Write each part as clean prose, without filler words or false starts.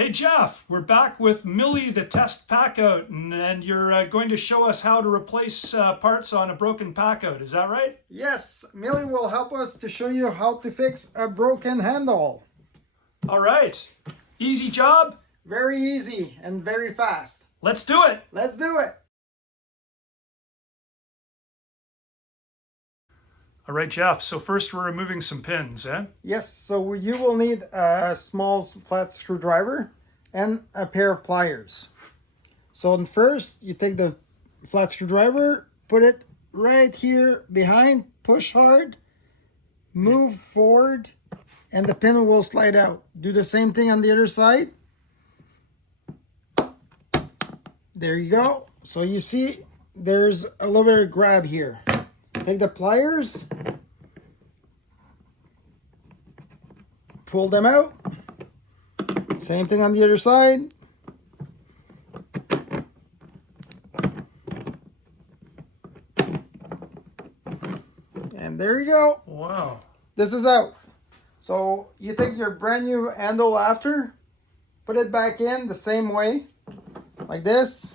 Hey Jeff, we're back with Millie the Test Packout, and you're going to show us how to replace parts on a broken Packout. Is that right? Yes, Millie will help us to show you how to fix a broken handle. All right. Easy job? Very easy and very fast. Let's do it. Let's do it. All right, Jeff. So first we're removing some pins, eh? Yes, so you will need a small flat screwdriver and a pair of pliers. So first you take the flat screwdriver, put it right here behind, push hard, move forward, and the pin will slide out. Do the same thing on the other side. There you go. So you see there's a little bit of grab here. Take the pliers, pull them out. Same thing on the other side. And there you go. Wow. This is out. So you take your brand new handle after, put it back in the same way, like this,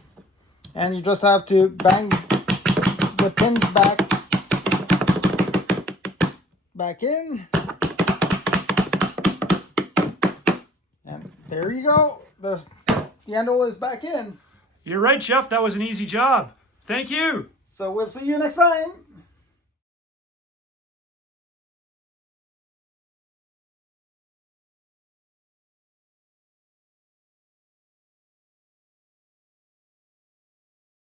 and you just have to bang the pins back in. And there you go. The handle is back in. You're right, Jeff. That was an easy job. Thank you. So we'll see you next time.